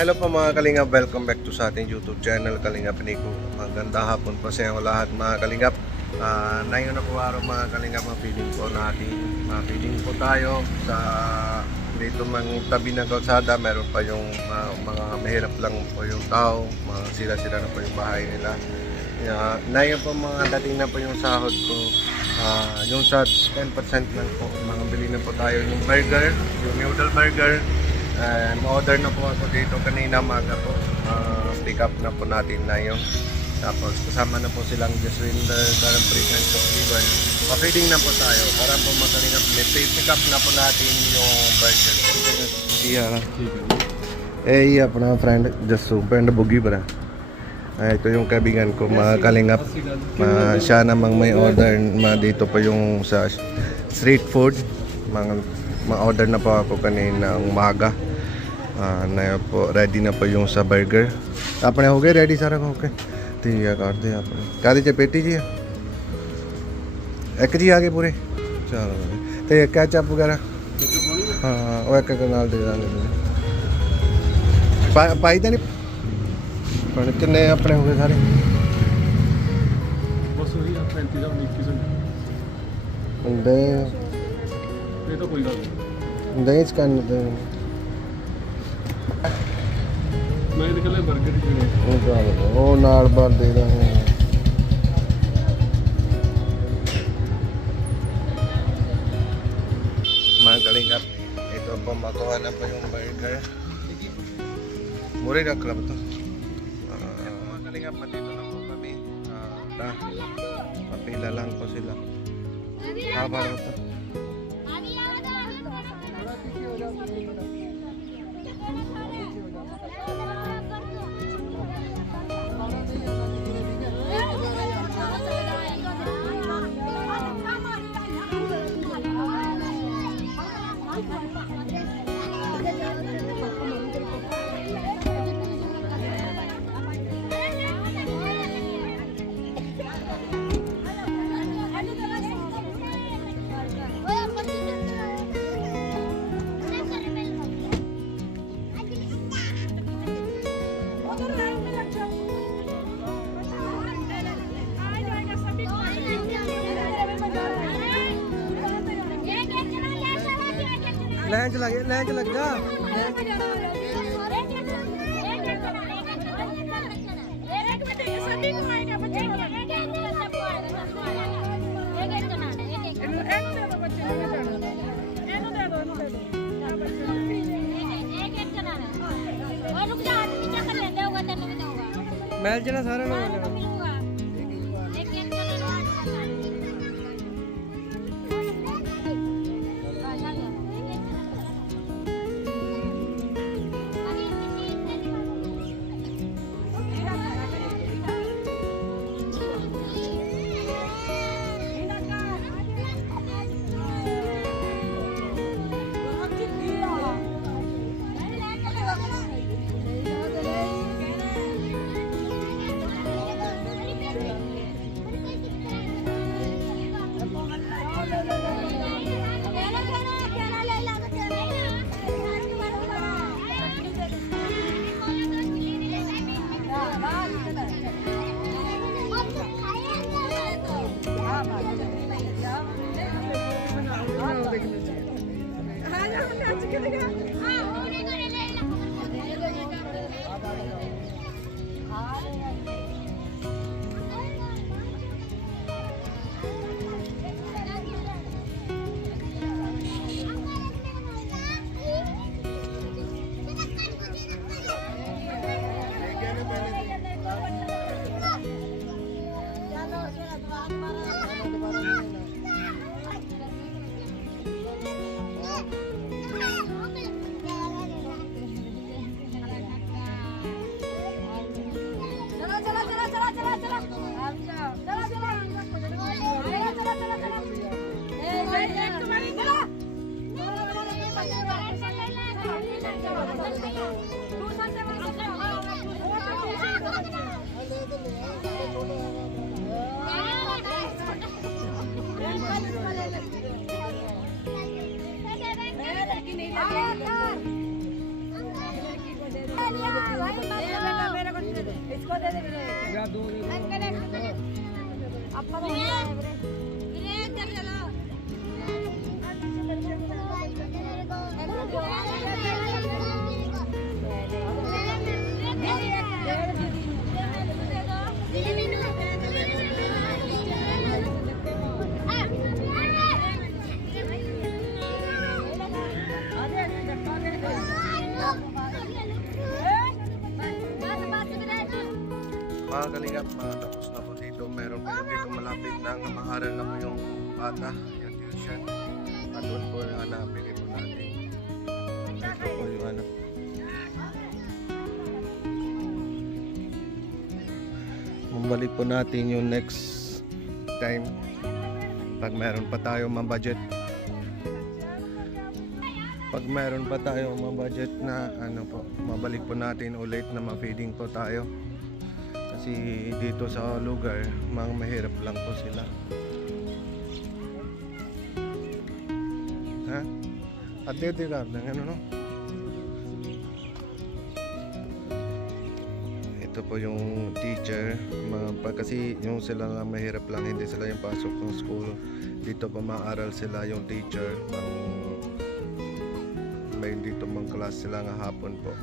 Hello po mga Kalingap, welcome back to sa ating YouTube channel Kalingap Nico. Magandang hapon po sa inyo lahat mga Kalingap. Ngayon na po araw mga Kalingap, feeding po natin. Feeding po tayo sa dito mang tabi ng kalsada. Meron pa yung mga mahirap lang po yung tao, mga sila-sila na po yung bahay nila. Ngayon po mga dating na po yung sahod ko. Yung sa 10% lang po, mga bili na po tayo yung burger, yung noodle burger. Ma-order na po ako dito kanina maga po. Pick up na po natin na yun. Tapos kasama na po silang Jaswinder, Darren Prick and Steven. Pa-feeding na po tayo para po magaling. Pick up na po natin yung burger. Iya po na friend, just super na bugi ba na? Ito yung kaibigan ko mga Kalingap. Siya namang may order dito pa yung sa street food. Ma-order na po ako kanina umaga. Na po ready na po yung sa burger. आपने हो गए रेडी सारा ओके ठीक है काट दे आपने काटी च पेटी जी एक जी आ गए पूरे चलो तो ये केचप वगैरह हाँ वो एक नाल दे देंगे पाई तो नहीं किन्ने अपने हो गए सारे बस वही 35 और 21 दे ये तो कोई गल दही स्कैन दे मैं निकले बर्गर ही चले वो नाल बार दे देंगे mga Kalingap, ito po makuha na po yung burger. Mura na club to. Mga Kalingap, mandito na po kami. Papila lang po sila. Haba na to. लैंच लग जा मैल जना सारा ना ਦੇ ਦੇ ਵੀਰੇ या दो दे दो ਆਪਾਂ ਨੂੰ ਵੀਰੇ ਵੀਰੇ ਇੱਧਰ ਚਲੋ Mga kalingap, tapos na po dito. Meron po dito malapit na maaral na po yung bata, yung tuition. At doon po yung hanapin po natin. Ito po yung hanap. Bumalik po natin yung next time pag meron pa tayo budget. Pag meron pa tayo budget na ano po, mabalik po natin ulit na ma-feeding po tayo. Kasi dito sa lugar, mga mahirap lang po sila. Ha? At dito lang, ano no? Ito po yung teacher, kasi yung sila nga mahirap lang, hindi sila yung pasok ng school. Dito pa maaral sila yung teacher, may dito mang class sila nga hapon po.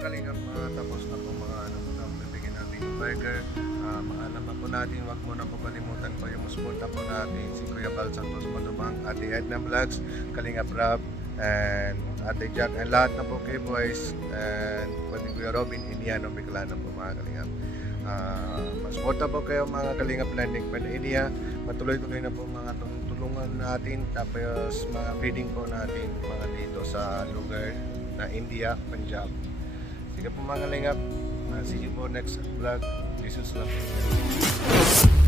Kalingap, tapos na po mga bibigyan natin yung burger. Maalaman po natin, wag mo na po kalimutan po yung suporta po natin si Kuya Bal Santos Matubang, Ate Edna Vlogs, Kalingap Rap, and Ate Jack, and lahat na po kay boys, and pati Kuya Robin Iniano Bicolano po mga Kalingap. Masuporta po kayo mga Kalingap Landing Pen India, patuloy-tuloy na po mga tulungan natin, tapos mga feeding po natin mga dito sa lugar na India, Punjab. Sige po mga Kalingap, see you po next vlog. Jesus love you.